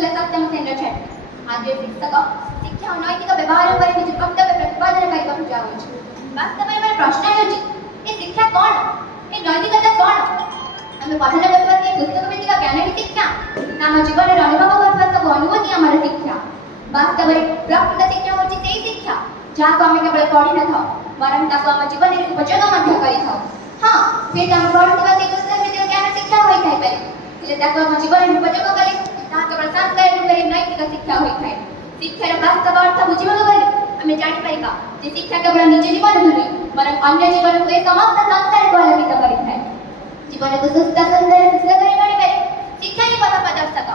School सप्तम श्रेणी छात्र आज शिक्षक शिक्षा और नैतिक व्यवहार पर निज वक्तव्य प्रतिपादन करने जाऊँ। वास्तव में मोर प्रश्न होची ए शिक्षा कौन ए नैतिकता कौन आम पठन करवा से पुस्तक भित्तिक ज्ञान ही शिक्षा आम जीवन में अनुभव करवा सब अनुभूति आमर शिक्षा। वास्तव में प्रकृत शिक्षा होची सेही शिक्षा जहाँ को आम केवल पढ़ी न था वरन ताको आम जीवन में उपयोग मध्य करि था। हां फिर आम पढ़ुवा से पुस्तक भित्तिक ज्ञान शिक्षा होई थाई पारे हेले ताको आम जीवन में उपयोग कले ताहा केवल संस्कार रूप में नैतिक शिक्षा होई थाई। शिक्षार वास्तव अर्थ बुझिबा गले आम जानि पाइबा जे शिक्षा केवल निज जीवन नुहे बरं अन्य जीवन को समस्त संस्कार को आलोकित करिଥାଏ। जीवन को सुस्थ सुंदर सुशील करि गणिबे शिक्षा ही पथ प्रदर्शक।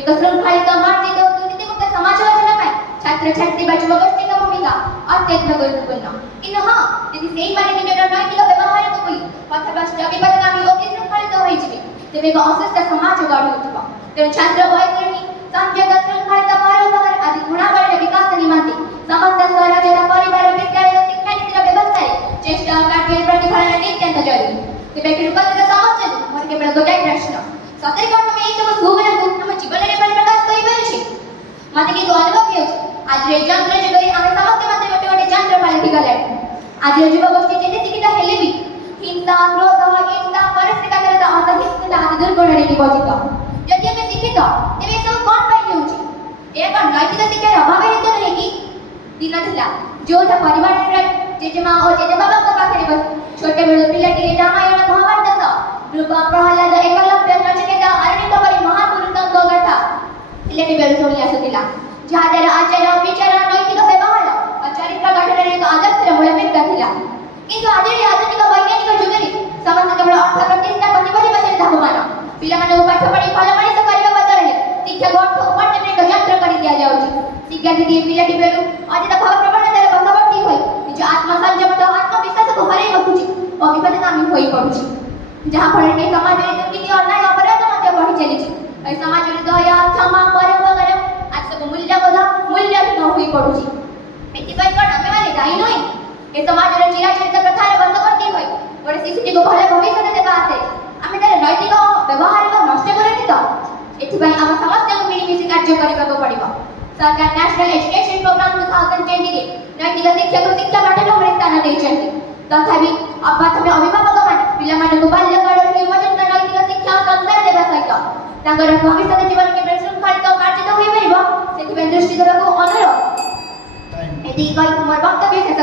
एक श्रृंखलित मार्जित और दुर्नीतिमुक्त समाज रचना पाए छात्र छात्री व युवगोष्ठी का भूमिका अत्यंत गुरुत्वपूर्ण। इन हाँ यदि सेही माने निजर नैतिक व्यवहार को कोई पथभ्रष्ट विपदगामी और विशृंखलित होई जिवे तेबे एक अस्वस्थ समाज गढ़ी उठिब। तेणु छात्र वैतरणी संजय श्रृंखलित परोपकार आदि गुणावलीर विकास निमंते समस्त स्वराज्य परिवार विद्यालय शिक्षा नीतिर व्यवस्था चेष्टा कार्य प्रतिफलन नित्यंत जरूरी। तेबे उपस्थित समस्या मोर केवल गोटाए प्रश्न सतरे कोन हम एई सब सुगुण को हम जीवन रे परिप्रकाश करि पारुछि मते कि अनुभव हेउछि आज रे यंत्र जुगरे हम समस्त मते गोटे गोटे यंत्र पालटि गले। आज युवा गोष्ठी जेते शिक्षित हेले भी हिंसा क्रोध ईर्ष्या परस्परता असहिष्णुता आदि दुर्गुण रे निबोधित। यदि हम शिक्षित तेबे सब कोन पाइ हेउछि ए कोन नैतिक शिक्षार अभाव हेतु नै कि दिन थिला जोधा परिवार रे जेजेमा और जेजेबाबा को पाखरे बस छोटे बेलु पिलाटी रामायण महाभारत रूप प्रहलाद एकलव्य नचिकेता अरण्यक परि महापुरुषଙ୍କ कथा पिलाटी बेलु सुनि आसुतिला जहा द्वारा आचार विचार नैतिक व्यवहार और चरित्र गठन रे एक आदर्श मूलभूत थिला। किंतु आज रे आधुनिक वैज्ञानिक जुगरे समस्त केवल अर्थ प्रतिष्ठा प्रतिपरि बसे धावमान पिला माने पाठ पढ़ी फल मଣିଷ କରିବା बदଳରେ शिक्षा को अर्थ उपार्जन एक यंत्र कर दिया जाउछि। शिक्षा दी पिलाटी बेलु आज तक भाव प्रवणतार बसवर्ती होई निज आत्मसंयम तो आत्मविश्वास को हरै बसुछि और विपदगामी होई पडुछि जहाँ फल में समाज में दुर्नीति अन्याय अपराध मध्य बढ़ी चलिछि। ए समाज में दया क्षमा परोपकार आज सब मूल्यबोध मूल्यहीन होई पडुछि। एथिपाई कोन आमे माने दायी नोई ए समाज रे चिराचरित प्रथार बसवर्ती होई गोटे शिशुटी को भले भविष्य देबा आसे आमे तार नैतिक व्यवहार को नष्ट करनी तो एथिपाई हम समस्त को मिलिमिशि कार्य करबा को पड़िबो। सरकार नेशनल एजुकेशन प्रोग्राम 2020 रे नैतिक शिक्षा को शिक्षा पाठ्यक्रम रे स्थान दैछन्ति तथापि प्रथमे अभिभावक माने पिला माने को बाल्यकाल रे युवजन नैतिक शिक्षा संस्कार देबा सहित तांकर भविष्य जीवन के शृंखलित मार्जित होई परिबो सेति दृष्टि देबा को अनुरोध एति कहि मोर वक्तव्य शेष